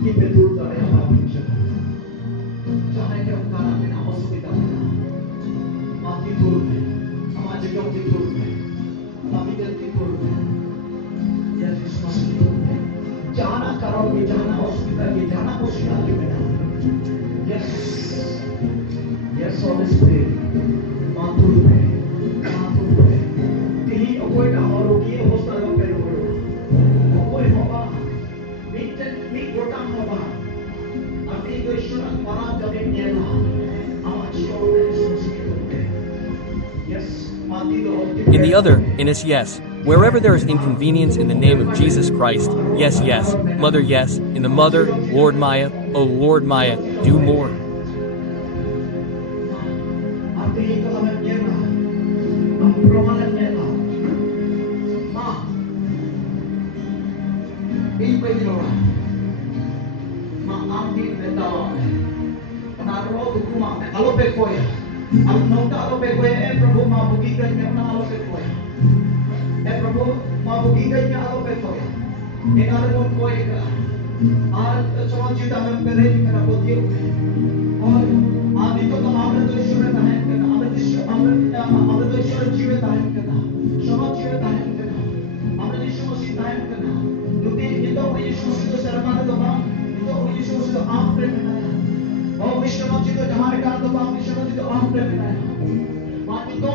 betul dari apa pun jangan kau kalah dengan apa kita mati turun sama jika turun tapi dia turun Yesus masih turun jangan kau jangan hospital jangan hospital yes yes Holy Spirit matur tini apoi kamaro ki hospital ko pero apoi hoba mit rotang hoba ati ko ishur para jabe nyela ama chio yes mati do In the other, Innis, yes. Wherever there is inconvenience in the name of Jesus Christ, yes, yes. Mother, yes. In the mother, Lord Maya, oh Lord Maya, do more. ati ko naman nyela ang promalan nyela ma ipai dora ma ambi betawa panaro ko kuma alo pe koya ang nota alo pe koya prabhu ma bugigan niya na alo pe koya प्रभु मां बुगिगई में आलो पे कोया एनार मोन कोई का are समाचित हम करे करा बोलियो और आदि तो आमर तो ईश्वर है करना आमर तो ईश्वर जीवित है करना समाचित है करना आमर यीशु मसीह है करना दुते ये तो यीशु मसीह तो शर्मा तो बा ये तो यीशु मसीह तो आम प्रेम है और विश्व मसीह तो हमारे का तो बा विश्व मसीह तो आम प्रेम है मां तो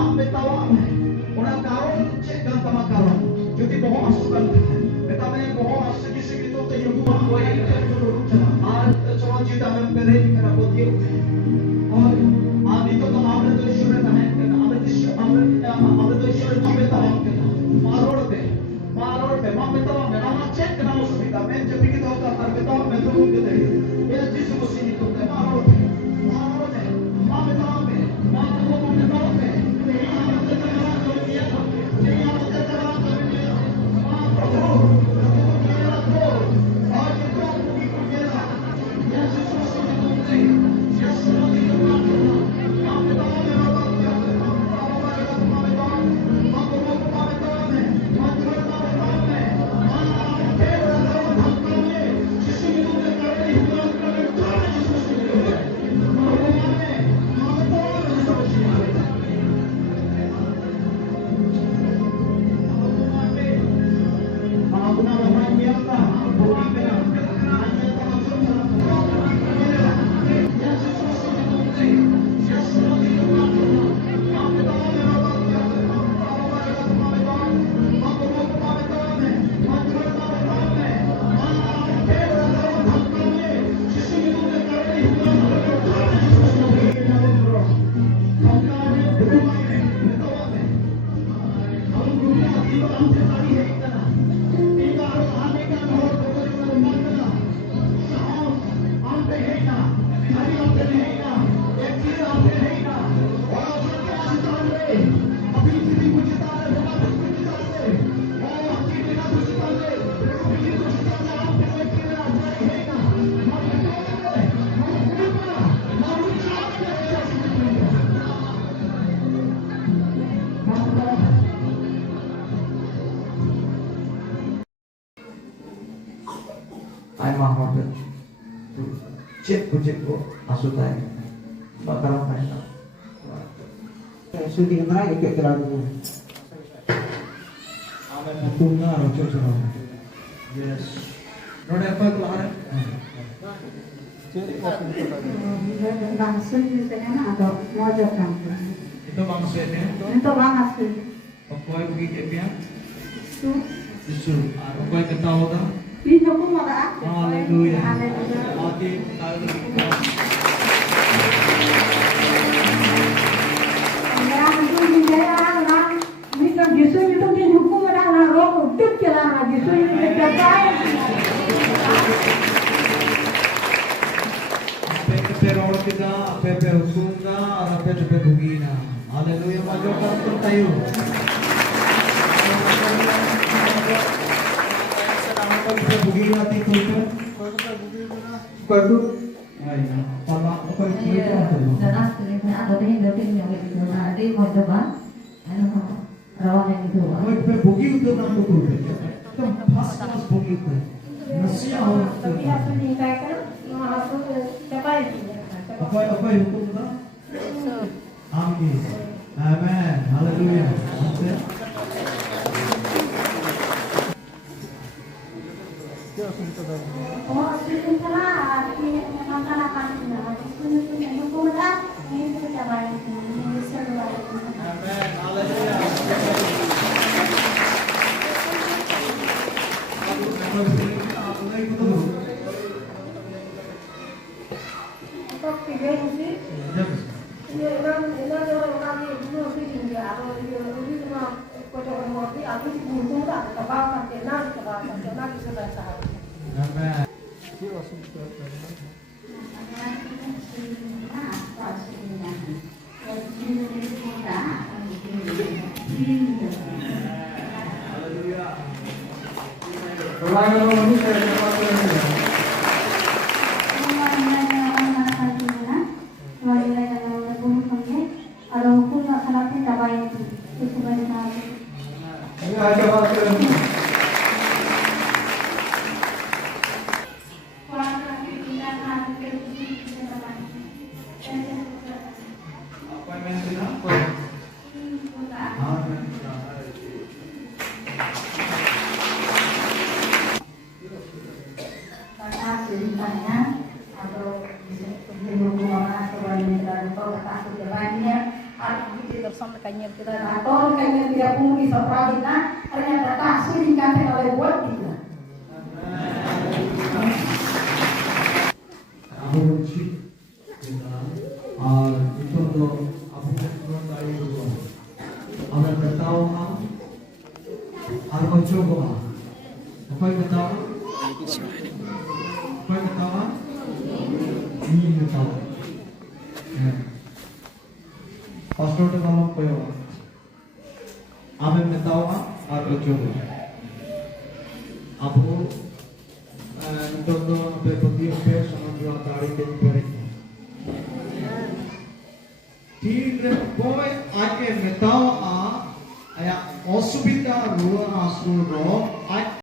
आम बेतावा है उना कारण cek dan sama kawan jadi bohong asukan betapa yang bohong asukan segitu tu yang buat kau yang terlalu ar cuma cerita mempelai kerana bodio और आदि तो आमर तो ईश्वर है करना आमर तो ईश्वर जीवित है करना मारोड़ पे मां बेतावा मैं ना चेक करना उसमें मैं जब भी तो कर बेतावा मैं तो उनके दे ये जिस मसीह ने तो मारोड़ पे मां बेतावा पे मां बेतावा पे cek asutai bakalan kaya sudah naik ke terlalu tuna rocok sama yes roda apa keluar bangsa itu kan ada wajah kampus itu bangsanya itu bangsa apa begitu ya itu apa ketawa dah ini aku mau dah haleluya mati Pepe hukumna, pepe bugina. Haleluya, maju kantor tayo. Pepe bugina tito ito. Pepe. Ay, pala ako kita. Dan asli ada yang dapat yang itu ada mau coba. Rawan yang itu. Pepe bugi itu nang betul. Itu pas bugi itu. Nasi Tapi aku meninggalkan aku dapat Apa hukum itu? Amin. Amen. Haleluya. Oh, itu salah. Ini masyarakat sudah. Itu punya hukum dah. Ini sudah baik. Ini sudah baik. Amen. Haleluya. Kok pilih sih? Ini orang ini dulu sih dia atau dia ini cuma kocok emosi aku sih buntung tak kebal kantenan sudah sah. Amen. Tidak pungki soprabina ternyata kasih dikatakan oleh buat kita. Aku benci itu untuk aku mencintai itu. Aku yang tahu aku coba. Apa yang tahu? Apa yang tahu? Ini yang tahu. Pastor itu kalau koyo. Apa yang tahu? Aku coba. Aku Entonces, repetir peso no te va a dar diferente. Tigre boy ake metao a aya osubita ruwa asuro